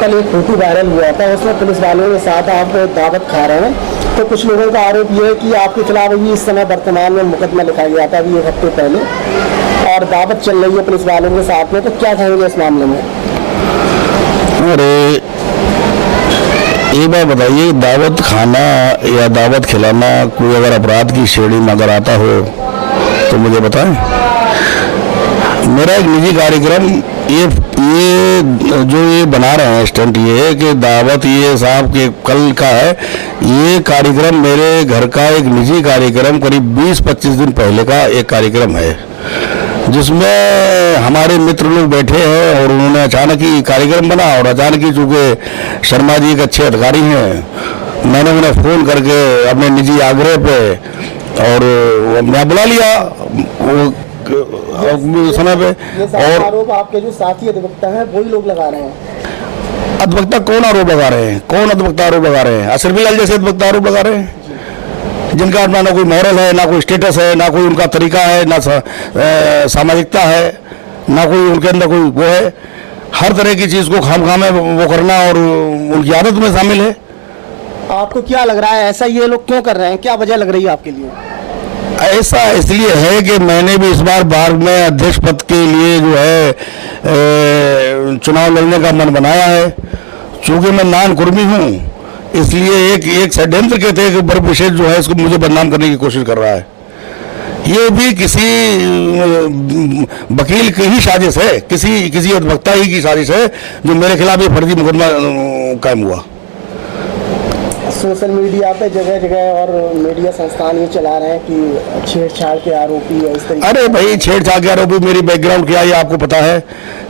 कल एक photo viral हुआ था, उसमें पुलिस वालों के साथ आप दावत खा रहे हैं, तो कुछ लोगों का आरोप ये है कि आपके खिलाफ अभी इस समय वर्तमान में मुकदमा लिखा गया था अभी एक हफ्ते पहले, और दावत चल रही है पुलिस वालों के साथ में, तो क्या कहेंगे इस मामले में? अरे एक बात बताइए, दावत खाना या दावत खिलाना कोई अगर अपराध की श्रेणी में अगर आता हो तो मुझे बताएं। मेरा एक निजी कार्यक्रम ये जो ये बना रहे हैं स्टंट, ये कि दावत ये साहब के कल का है, ये कार्यक्रम मेरे घर का एक निजी कार्यक्रम करीब 20-25 दिन पहले का एक कार्यक्रम है, जिसमें हमारे मित्र लोग बैठे हैं और उन्होंने अचानक ही कार्यक्रम बना, और अचानक ही चूँकि शर्मा जी एक अच्छे अधिकारी हैं, मैंने उन्हें फ़ोन करके अपने निजी आग्रह पे और मैं बुला लिया समय पे। और आरोप आपके जो साथी अधिवक्ता हैं वही लोग लगा रहे हैं। अधिवक्ता कौन आरोप लगा रहे हैं? कौन अधिवक्ता आरोप लगा रहे हैं? अशरफी लाल जैसे अधिवक्ता आरोप लगा रहे हैं, जिनका अपना ना कोई मॉरल है, ना कोई स्टेटस है, ना कोई उनका तरीका है, ना सामाजिकता है, ना कोई उनके अंदर कोई वो है। हर तरह की चीज़ को खामखा में वो करना और उनकी आदत में शामिल है। आपको क्या लग रहा है ऐसा ये लोग क्यों कर रहे हैं, क्या वजह लग रही है आपके लिए? ऐसा इसलिए है कि मैंने भी इस बार में अध्यक्ष पद के लिए जो है चुनाव लड़ने का मन बनाया है। चूँकि मैं नान कुर्मी हूँ, इसलिए एक षड्यंत्र के थे कि बर विशेष जो है इसको मुझे बदनाम करने की कोशिश कर रहा है। ये भी किसी वकील की ही साजिश है, किसी अधिवक्ता ही की साजिश है, जो मेरे खिलाफ ये फर्जी मुकदमा कायम हुआ। सोशल मीडिया पे जगह जगह और मीडिया संस्थान ये चला रहे हैं कि छेड़छाड़ के आरोपी है इस तरीके। अरे भाई, छेड़छाड़ के आरोपी मेरी बैकग्राउंड क्या है आपको पता है?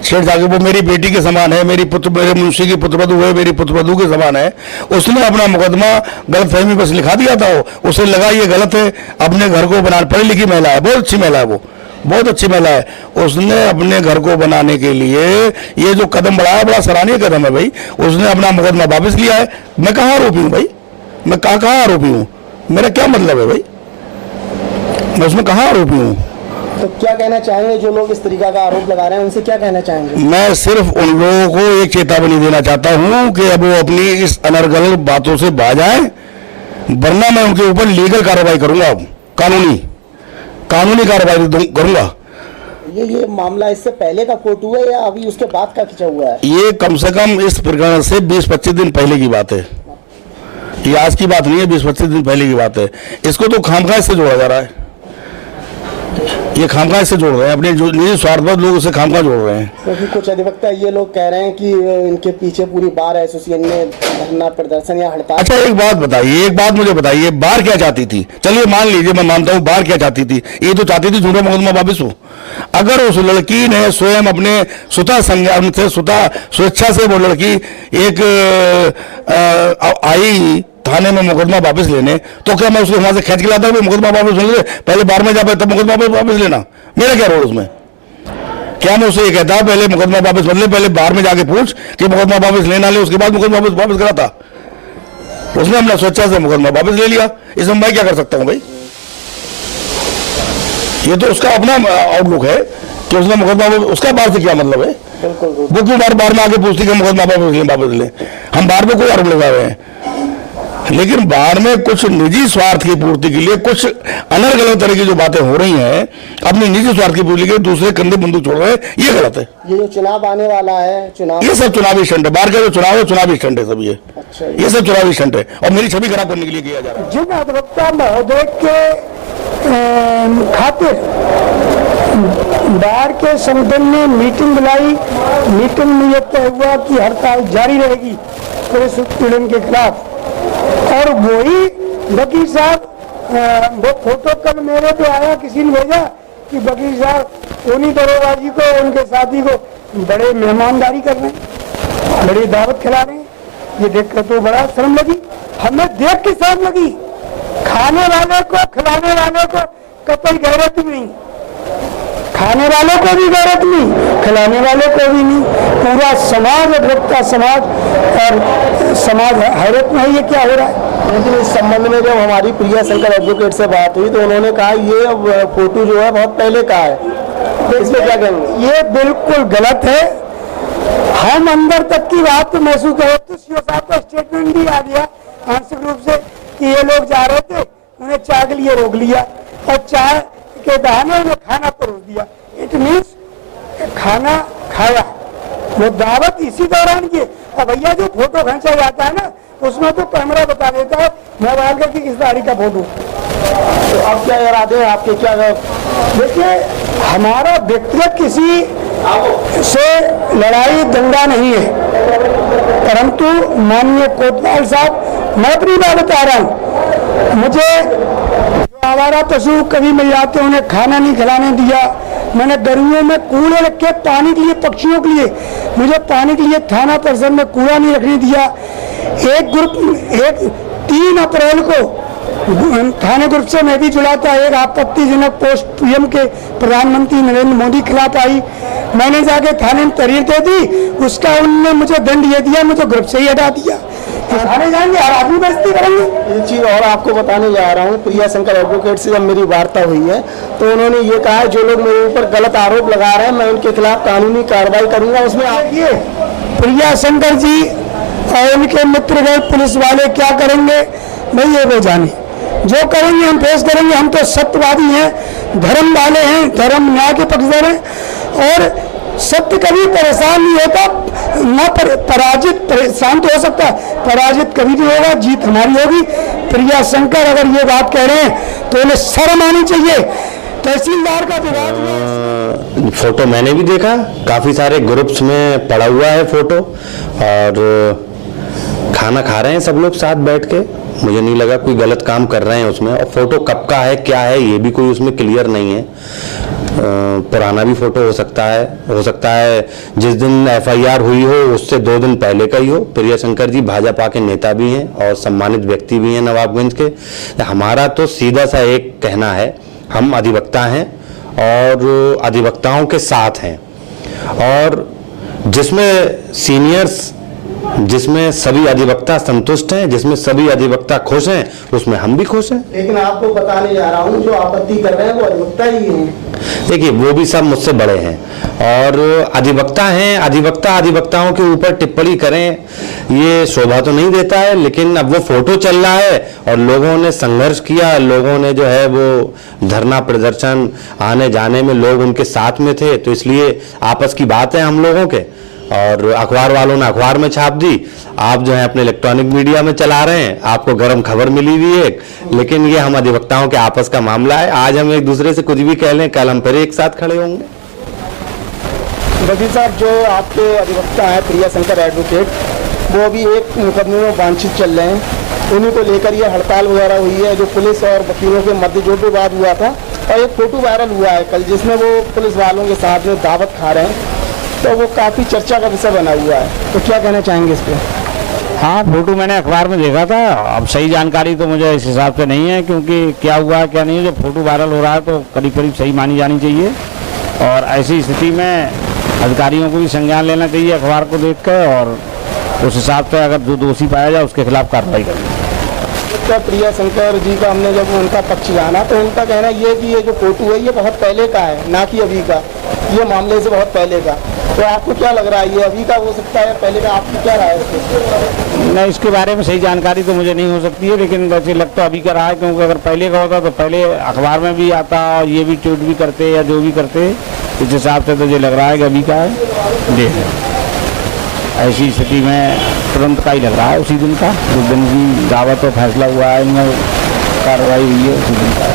छेड़छाड़ वो मेरी बेटी के समान है, मेरे मुंशी की पुत्रवधू है, मेरी पुत्रवधू के समान है। उसने अपना मुकदमा गलतफहमी बस लिखा दिया था, उसे लगा ये गलत है, अपने घर को बना, पढ़ी लिखी महिला है, बहुत अच्छी महिला है, वो बहुत अच्छी महिला है। उसने अपने घर को बनाने के लिए ये जो कदम बढ़ाया, बड़ा सराहनीय कदम है भाई। उसने अपना मुकदमा वापस लिया है। मैं कहाँ आरोपी हूँ भाई? मैं कहाँ आरोपी हूँ? मेरा क्या मतलब है भाई? मैं उसमें कहाँ आरोपी हूँ? तो क्या कहना चाहेंगे जो लोग इस तरीका का आरोप लगा रहे हैं, उनसे क्या कहना चाहेंगे? मैं सिर्फ उन लोगों को एक चेतावनी देना चाहता हूँ कि अब वो अपनी इस अनर्गल बातों से बाज आए, वरना मैं उनके ऊपर लीगल कार्रवाई करूंगा। अब कानूनी कार्रवाई करूंगा। ये मामला इससे पहले का फोटो है या अभी उसके बाद का खिंचा हुआ है? ये कम से कम इस प्रकरण से 20-25 दिन पहले की बात है, ये आज की बात नहीं है, 20-25 दिन पहले की बात है। इसको तो खामखा से जोड़ा जा रहा है, ये खामखा से जोड़ रहे हैं, अपने जो निजी स्वार्थवश लोग उसे खामखा जोड़ रहे हैं। क्योंकि कुछ अधिवक्ता ये लोग कह रहे हैं कि इनके पीछे पूरी बार एसोसिएशन ने धरना प्रदर्शन या हड़ताल। अच्छा, एक बात बताइए, एक बात मुझे बताइए, बार क्या चाहती थी? चलिए मान लीजिए, मैं मानता हूँ बार क्या चाहती थी। ये तो चाहती थी झूठा मुकदमा वापिस हो। अगर उस लड़की ने स्वयं अपने स्वेच्छा से वो लड़की एक आई थाने में मुकदमा वापस लेने, तो क्या मैं उसको वहां से खींच के लाता हूँ मुकदमा वापस ले, पहले बार में जा पाए तब मुकदमा वापस लेना? मेरा क्या रोल उसमें? क्या मैं उसे ये कहता पहले मुकदमा वापस मत ले, पहले बार में जाके पूछ कि मुकदमा वापस लेना ले, उसके बाद मुकदमा वापस कराता? उसने अपना स्वेच्छा से मुकदमा वापस ले लिया, इसमें मैं क्या कर सकता हूँ भाई? ये तो उसका अपना आउटलुक है कि उसने मुकदमा, उसका बार से क्या मतलब है? वो क्यों बार में आके पूछती कि मुकदमा वापस ले? हम बार में कोई आरोप लगा रहे हैं, लेकिन बाढ़ में कुछ निजी स्वार्थ की पूर्ति के लिए कुछ अलग तरह की जो बातें हो रही हैं, अपने निजी स्वार्थ की पूर्ति के लिए दूसरे कंधे बंदूक छोड़ रहे हैं, ये गलत है। ये जो चुनाव आने वाला है, ये सब चुनावी स्टंट है। बाढ़ का जो चुनाव है चुनावी स्टंट है सब। ये अच्छा, ये सब चुनावी स्टंट है और मेरी छवि खराब करने के लिए किया जा रहा है। जिन अधिवक्ता महोदय के खातिर बाढ़ के संगठन ने मीटिंग बुलाई, मीटिंग में यह तय हुआ कि हड़ताल जारी रहेगी पुलिस उत्पीड़न के खिलाफ, और वही वकील साहब वो फोटो कल मेरे पे आया, किसी ने भेजा कि वकील साहब उन्हीं दरोगा जी को, उनके साथी को बड़े मेहमानदारी कर रहे हैं, बड़ी दावत खिला रहे हैं। ये देखकर तो बड़ा शर्म लगी, हमें देख के शर्म लगी। खाने वाले को, खिलाने वाले को कतई गैरत नहीं, खाने वाले को भी गैरत नहीं, खिलाने वाले को भी नहीं। पूरा समाज, अधिवक्ता समाज और समाज हैरत में है, ये क्या हो रहा है। लेकिन इस संबंध में जब हमारी प्रिया शंकर एडवोकेट से बात हुई तो उन्होंने कहा ये फोटो जो है बहुत पहले का है, तो इसमें क्या कहेंगे? ये बिल्कुल गलत है। हम अंदर तक की बात तो महसूस करे तो सीओ साहब का स्टेटमेंट भी आ गया आंशिक रूप से कि ये लोग जा रहे थे, उन्हें चाय के लिए रोक लिया और चाय के बहाने उन्हें खाना परोस दिया। इट मीन्स खाना खाया, वो दावत इसी दौरान की। अब भैया जो फोटो खींचा जाता है ना, उसमें तो कैमरा बता देता है मोबाइल का कि किस तारीख का फोटो। तो अब क्या इरादे हैं आपके, क्या? देखिए, हमारा व्यक्तिगत किसी से लड़ाई दंगा नहीं है, परंतु माननीय कोतवाल साहब, मैं अपनी बात बता रहा हूँ, मुझे जो आवारा पशु कभी मिल जाते उन्हें खाना नहीं खिलाने दिया। मैंने गर्मियों में कूड़े रखे पानी के लिए, पक्षियों के लिए, मुझे पानी के लिए थाना परिसर में कूड़ा नहीं रखने दिया। एक ग्रुप 3 अप्रैल को थाने ग्रुप से मैं भी जुड़ा था, एक आपत्तिजनक पोस्ट पीएम के प्रधानमंत्री नरेंद्र मोदी के खिलाफ आई, मैंने जाके थाने में तहरीर दे दी, उसका उन्होंने मुझे दंड ये दिया, मुझे ग्रुप से ही हटा दिया। थाने जाएंगे, हर आदमी बेइज्जती करेंगे। एक चीज़ और आपको बताने जा रहा हूँ, प्रिया शंकर एडवोकेट से जब मेरी वार्ता हुई है तो उन्होंने ये कहा है जो लोग मेरे ऊपर गलत आरोप लगा रहे हैं मैं उनके खिलाफ कानूनी कार्रवाई करूंगा। उसमें आप ये प्रिया शंकर जी और उनके मित्रगण पुलिस वाले क्या करेंगे भाई ये वो जाने, जो करेंगे हम फेस करेंगे। हम तो सत्यवादी हैं, धर्म वाले हैं, धर्म न्याय के पक्षधर हैं और सत्य कभी परेशान नहीं होता, न पराजित शांत हो सकता है, पराजित कभी नहीं होगा, जीत हमारी होगी। प्रिया शंकर अगर ये बात कह रहे हैं तो उन्हें शर्म आनी चाहिए। तहसीलदार का विवाद, फोटो मैंने भी देखा, काफ़ी सारे ग्रुप्स में पड़ा हुआ है फोटो, और खाना खा रहे हैं सब लोग साथ बैठ के। मुझे नहीं लगा कोई गलत काम कर रहे हैं उसमें, और फोटो कब का है क्या है ये भी कोई उसमें क्लियर नहीं है। पुराना भी फोटो हो सकता है जिस दिन एफआईआर हुई हो उससे 2 दिन पहले का ही हो। प्रिया शंकर जी भाजपा के नेता भी हैं और सम्मानित व्यक्ति भी हैं नवाबगंज के। हमारा तो सीधा सा एक कहना है, हम अधिवक्ता हैं और अधिवक्ताओं के साथ हैं, और जिसमें सीनियर्स, जिसमें सभी अधिवक्ता संतुष्ट हैं, जिसमें सभी अधिवक्ता खुश हैं, उसमें हम भी खुश हैं। लेकिन आपको बताने जा रहा हूँ जो आपत्ति कर रहे हैं वो अधिवक्ता ही हैं। देखिए, वो भी सब मुझसे बड़े हैं और अधिवक्ता हैं। अधिवक्ताओं के ऊपर टिप्पणी करें ये शोभा तो नहीं देता है, लेकिन अब वो फोटो चल रहा है और लोगों ने संघर्ष किया, लोगों ने जो है वो धरना प्रदर्शन, आने जाने में लोग उनके साथ में थे, तो इसलिए आपस की बात है हम लोगों के। और अखबार वालों ने अखबार में छाप दी, आप जो है अपने इलेक्ट्रॉनिक मीडिया में चला रहे हैं, आपको गर्म खबर मिली हुई है, लेकिन ये हम अधिवक्ताओं के आपस का मामला है। आज हम एक दूसरे से कुछ भी कह लें, कल हम फिर एक साथ खड़े होंगे। वकील साहब, जो आपके अधिवक्ता हैं प्रिया शंकर एडवोकेट, वो अभी एक मुकदमे में वांछित चल रहे हैं, उन्हीं को लेकर ये हड़ताल वगैरह हुई है जो पुलिस और वकीलों के मध्य जो विवाद हुआ था, और एक फोटो वायरल हुआ है कल जिसमें वो पुलिस वालों के साथ में दावत खा रहे हैं, तो वो काफ़ी चर्चा का विषय बना हुआ है, तो क्या कहना चाहेंगे इस पर? हाँ, फोटो मैंने अखबार में देखा था। अब सही जानकारी तो मुझे इस हिसाब से नहीं है, क्योंकि क्या हुआ क्या नहीं, जो फोटो वायरल हो रहा है तो करीब करीब सही मानी जानी चाहिए, और ऐसी स्थिति में अधिकारियों को भी संज्ञान लेना चाहिए अखबार को देख कर, और उस हिसाब से अगर जो दोषी पाया जाए उसके खिलाफ कार्रवाई करें। प्रिया शंकर जी का हमने जब उनका पक्ष जाना तो उनका कहना ये कि ये जो फोटो है ये बहुत पहले का है, ना कि अभी का, ये मामले से बहुत पहले का। तो आपको क्या लग रहा है, ये अभी का हो सकता है पहले का? आपकी क्या राय है? नहीं, इसके बारे में सही जानकारी तो मुझे नहीं हो सकती है, लेकिन वैसे लग तो अभी का रहा है, क्योंकि अगर पहले का होता तो पहले अखबार में भी आता और ये भी ट्वीट भी करते या जो भी करते, इस हिसाब से तो ये लग रहा है कि अभी का है। जी, ऐसी स्थिति में तुरंत का ही लग रहा है, उसी दिन का, जिस दिन की दावत और फैसला हुआ है, इनमें कार्रवाई हुई है उसी दिन का।